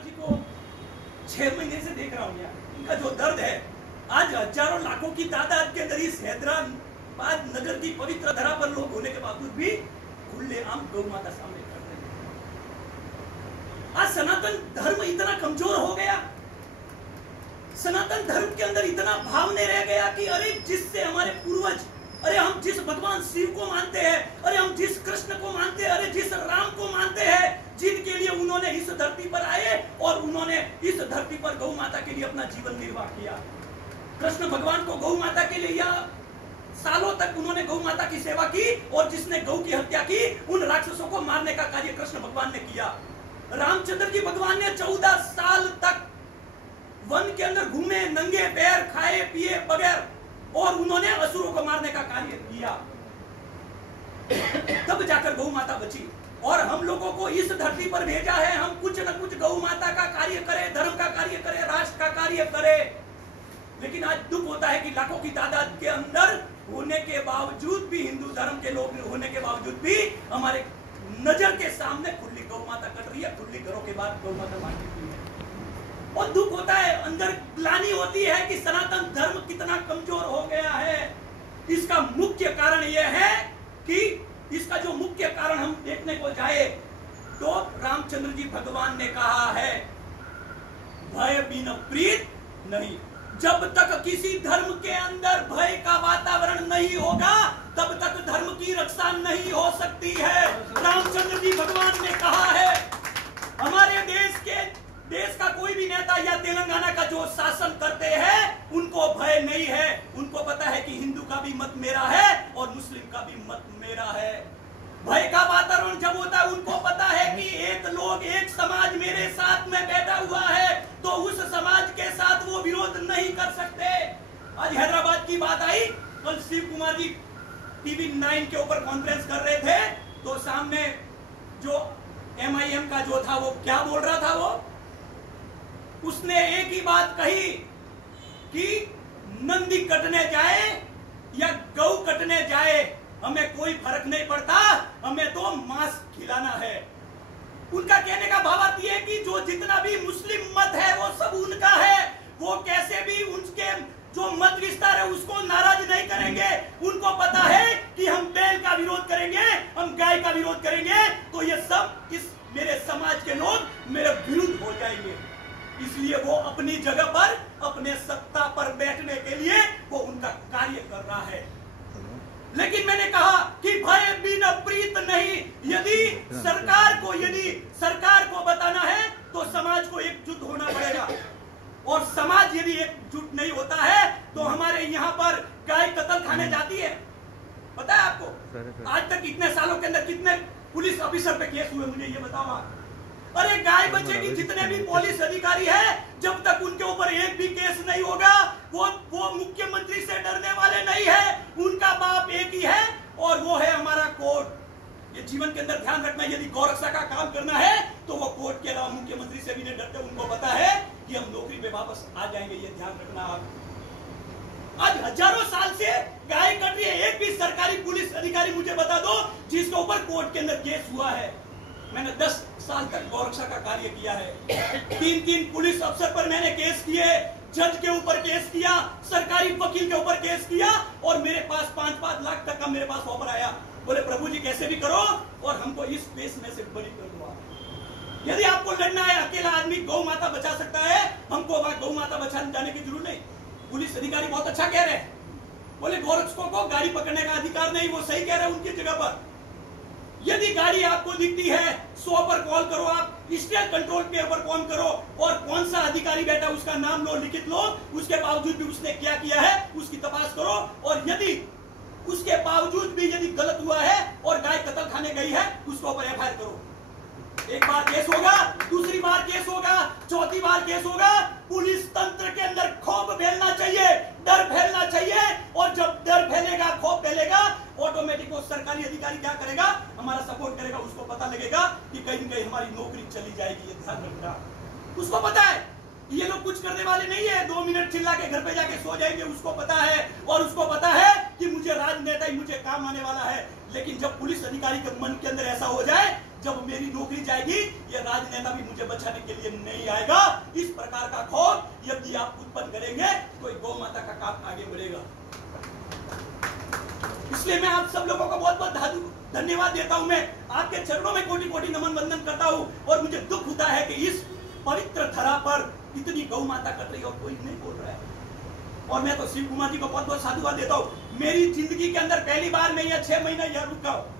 कुमार जी को 6 महीने से देख रहा हूँ यार, इनका जो दर्द है, आज हजारों लाखों की तादाद के अंदर इस हैदराबाद नगर की पवित्र धरा पर लोग होने के बावजूद भी खुलेआम गौ माता सामने कर रहे हैं। आज सनातन धर्म इतना कमजोर हो गया, सनातन धर्म के अंदर इतना भाव नहीं रह गया कि अरे जिससे हमारे पूर्वज, अरे हम जिस भगवान शिव को मानते हैं, अरे हम जिस कृष्ण को मानते हैं, अरे जिस राम को मानते हैं, जिनके लिए उन्होंने इस धरती पर आए और उन्होंने इस धरती पर गौ माता के लिए अपना जीवन निर्वाह किया। कृष्ण भगवान को गौ माता के लिए या सालों तक उन्होंने गौ माता की सेवा की, और जिसने गौ की हत्या की उन राक्षसों को मारने का कार्य कृष्ण भगवान ने किया। रामचंद्र जी भगवान ने 14 साल तक वन के अंदर घूमे, नंगे पैर, खाए पिए बगैर, और उन्होंने असुरों को मारने का कार्य किया। तब जाकर गौ माता बची, और हम लोगों को इस धरती पर भेजा है, हम कुछ न कुछ गौ माता का कार्य करें, धर्म का कार्य करें, राष्ट्र का कार्य करें। लेकिन आज दुख होता है कि लाखों की तादाद के अंदर होने के बावजूद भी, हिंदू धर्म के लोग होने के बावजूद भी हमारे नजर के सामने खुली गौ माता कट रही है, खुली घरों के बाद गौ माता मारती हुई है। और दुख होता है, अंदर ग्लानि होती है कि सनातन धर्म कितना कमजोर हो गया है। इसका मुख्य कारण यह है कि इसका जो मुख्य कारण हम देखने को जाए तो रामचंद्र जी भगवान ने कहा है, भय बिन प्रीत नहीं। जब तक किसी धर्म के अंदर भय का वातावरण नहीं होगा तब तक धर्म की रक्षा नहीं हो सकती है। रामचंद्र जी भगवान ने कहा है, हमारे देश का कोई भी नेता या तेलंगाना का जो शासन करते हैं उनको भय नहीं है। उनको पता है कि हिंदू का भी मत मेरा है और मुस्लिम का भी मत मेरा है। भय का वातावरण जब होता है, उनको पता है कि एक लोग, एक समाज मेरे साथ में बैठा हुआ है, तो उस समाज के साथ वो विरोध नहीं कर सकते। आज हैदराबाद की बात आई, कल शिव कुमार जी टीवी 9 के ऊपर कॉन्फ्रेंस कर रहे थे, तो सामने जो MIM का जो था वो क्या बोल रहा था, वो उसने एक ही बात कही कि नंदी कटने जाए या गौ कटने जाए, हमें कोई फर्क नहीं पड़ता, हमें तो मांस खिलाना है। उनका कहने का भावार्थ ये है कि जो जितना भी मुस्लिम मत है वो सब उनका है, वो कैसे भी उनके जो मत विस्तार है उसको नाराज नहीं करेंगे। उनको पता है कि हम बैल का विरोध करेंगे, हम गाय का विरोध करेंगे तो ये सब इस मेरे समाज के लोग मेरे विरुद्ध हो जाएंगे। इसलिए वो अपनी जगह पर, अपने सत्ता पर बैठने के लिए वो उनका कार्य कर रहा है। लेकिन मैंने कहा कि भय बिन प्रीत नहीं। यदि सरकार को बताना है तो समाज को एकजुट होना पड़ेगा, और समाज यदि एकजुट नहीं होता है तो हमारे यहाँ पर गाय कत्ल खाने जाती है। पता है आपको आज तक इतने सालों के अंदर कितने पुलिस ऑफिसर पे केस हुए, मुझे ये बताओ आप। अरे गाय बच्चे की जितने भी पुलिस अधिकारी है, जब तक उनके ऊपर एक भी केस नहीं होगा वो मुख्यमंत्री से डरने वाले नहीं है। उनका बाप एक ही है और वो है हमारा कोर्ट। ये जीवन के अंदर ध्यान रखना, यदि गौरक्षा का काम करना है तो वो कोर्ट के अलावा मुख्यमंत्री से भी नहीं डरते। उनको पता है कि हम नौकरी पे वापस आ जाएंगे, ये ध्यान रखना आप। आज हजारों साल से गाय कट रही है, एक भी सरकारी पुलिस अधिकारी मुझे बता दो जिसके ऊपर कोर्ट के अंदर केस हुआ है। मैंने 10 साल तक गौरक्षा का कार्य किया है। 3 पुलिस अफसर पर मैंने केस किए, जज के ऊपर केस किया, सरकारी वकील के ऊपर केस किया, और मेरे पास 5-5 लाख तक का मेरे पास ऑफर आया। बोले प्रभु जी कैसे भी करो और हमको इस केस में से बरी कर दो। यदि आपको लड़ना है, अकेला आदमी गौ माता बचा सकता है, हमको वहां गौ माता बचाने जाने की जरूरत नहीं। पुलिस अधिकारी बहुत अच्छा कह रहे हैं, बोले गोरक्षकों को गाड़ी पकड़ने का अधिकार नहीं, वो सही कह रहे हैं उनकी जगह पर। यदि गाड़ी आपको दिखती है 100 पर कॉल करो, आप स्टेट कंट्रोल पे ऊपर कॉल करो, और कौन सा अधिकारी बैठा उसका नाम लो, लिखित लो, उसके बावजूद भी उसने क्या किया है उसकी तपास करो। और यदि उसके बावजूद भी यदि गलत हुआ है और गाय कत्ल खाने गई है, उसके ऊपर FIR करो। एक बार केस होगा, दूसरी बार केस होगा, चौथी बार केस होगा। पुलिस तंत्र के अंदर खौफ फैलना चाहिए, डर फैलना चाहिए, और जब डर फैलेगा, खौफ फैलेगा, ऑटोमेटिक वो सरकारी अधिकारी क्या करेगा, हमारा सपोर्ट करेगा। उसको पता लगेगा कि कहीं न कहीं हमारी नौकरी चली जाएगी, ये ध्यान रखना। उसको पता है ये लोग कुछ करने वाले नहीं है, 2 मिनट चिल्ला के घर पे जाके सो जाएंगे। उसको पता है, और उसको पता है कि मुझे राजनेता ही मुझे काम आने वाला है। लेकिन जब पुलिस अधिकारी के मन के अंदर ऐसा हो जाए जब मेरी नौकरी जाएगी ये राजनेता भी मुझे बचाने के लिए नहीं आएगा। इस प्रकार का खौफ यदि आप उत्पन्न करेंगे तो गौ माता का काम आगे बढ़ेगा। इसलिए मैं आप सब लोगों को बहुत बहुत धन्यवाद देता हूं। मैं आपके चरणों में कोटि कोटि नमन वंदन करता हूं और मुझे दुख होता है कि इस पवित्र धरा पर इतनी गौ माता कट रही और कोई नहीं बोल रहा है। और मैं तो शिव कुमार जी को बहुत बहुत साधुवाद देता हूं। मेरी जिंदगी के अंदर पहली बार मैं यह 6 महीना यह रुका हूं।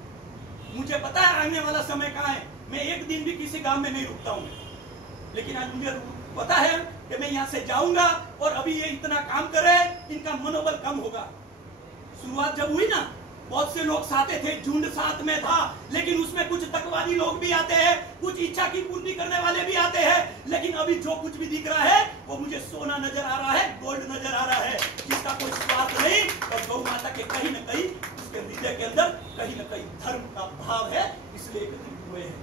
मुझे पता है आने वाला समय कहां है। मैं एक दिन भी किसी गांव में नहीं रुकता हूं, लेकिन आज मुझे पता है कि मैं यहां से जाऊंगा और अभी ये इतना काम करे, इनका मनोबल कम होगा। शुरुआत जब हुई ना, बहुत से लोग साथे थे, झुंड साथ में था, लेकिन उसमें कुछ तकवादी लोग भी आते हैं, कुछ इच्छा की पूर्ति करने वाले भी आते हैं। लेकिन अभी जो कुछ भी दिख रहा है वो मुझे सोना नजर आ रहा है, गोल्ड नजर आ रहा है, जिसका कोई स्वार्थ नहीं। और गौ माता के कहीं न कहीं उसके हृदय के अंदर कहीं न कहीं धर्म का भाव है, इसलिए एकत्रित हुए हैं।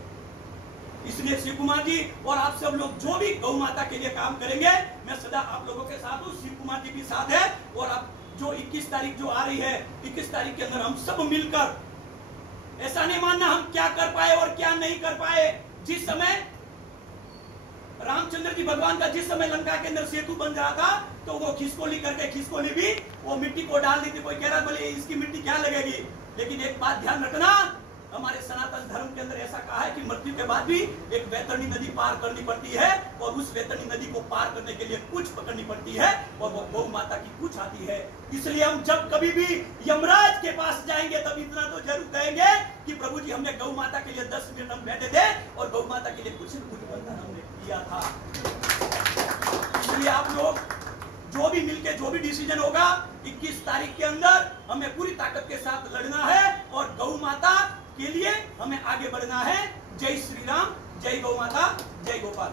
इसलिए शिव कुमार जी और आप सब लोग जो भी गौ माता के लिए काम करेंगे, मैं सदा आप लोगों के साथ हूँ। शिव कुमार जी भी साथ है। और आप जो 21 तारीख जो आ रही है, 21 तारीख के अंदर हम सब मिलकर, ऐसा नहीं मानना हम क्या कर पाए और क्या नहीं कर पाए। जिस समय रामचंद्र जी भगवान का जिस समय लंका के अंदर सेतु बन रहा था, तो वो खिसकोली करके, खिसकोली भी वो मिट्टी को डाल दी थी। कोई कह रहा बोले इसकी मिट्टी क्या लगेगी, लेकिन एक बात ध्यान रखना, हमारे सनातन धर्म के अंदर ऐसा कहा है कि मृत्यु के बाद भी एक वैतरणी नदी पार करनी पड़ती है, और उस वैतरणी नदी को पार करने के लिए कुछ पकड़नी पड़ती है, और वो गौ माता की कुछ आती है। इसलिए हम जब कभी भी यमराज के पास जाएंगे तब इतना तो जरूर कहेंगे कि प्रभु जी हमने गौ माता के लिए 10 मिनट हम बैठे थे और गौ माता के लिए कुछ न कुछ बंधन हमने किया था। इसलिए आप लोग जो भी मिलके जो भी डिसीजन होगा, 21 तारीख के अंदर हमें पूरी ताकत के साथ लड़ना है और गौ माता के लिए हमें आगे बढ़ना है। जय श्री राम, जय गौ माता, जय गोपाल।